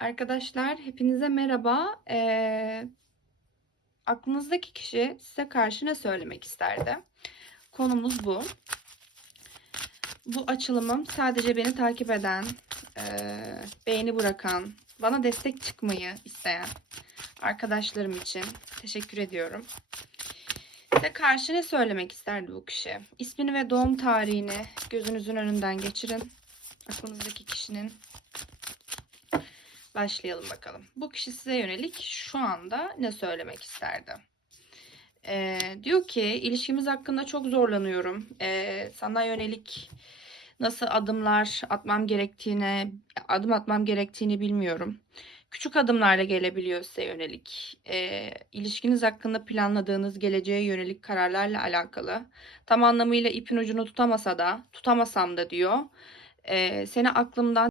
Arkadaşlar hepinize merhaba. Ee, aklınızdaki kişi size karşı ne söylemek isterdi? Konumuz bu. Bu açılımım sadece beni takip eden, ee, beğeni bırakan, bana destek çıkmayı isteyen arkadaşlarım için teşekkür ediyorum. Size karşı ne söylemek isterdi bu kişi? İsmini ve doğum tarihini gözünüzün önünden geçirin. Aklınızdaki kişinin Başlayalım bakalım. Bu kişi size yönelik şu anda ne söylemek isterdi? Ee, diyor ki ilişkimiz hakkında çok zorlanıyorum. Ee, sana yönelik nasıl adımlar atmam gerektiğine, adım atmam gerektiğini bilmiyorum. Küçük adımlarla gelebiliyor size yönelik. Ee, ilişkiniz hakkında planladığınız geleceğe yönelik kararlarla alakalı. Tam anlamıyla ipin ucunu tutamasa da, tutamasam da diyor. Ee, seni aklımdan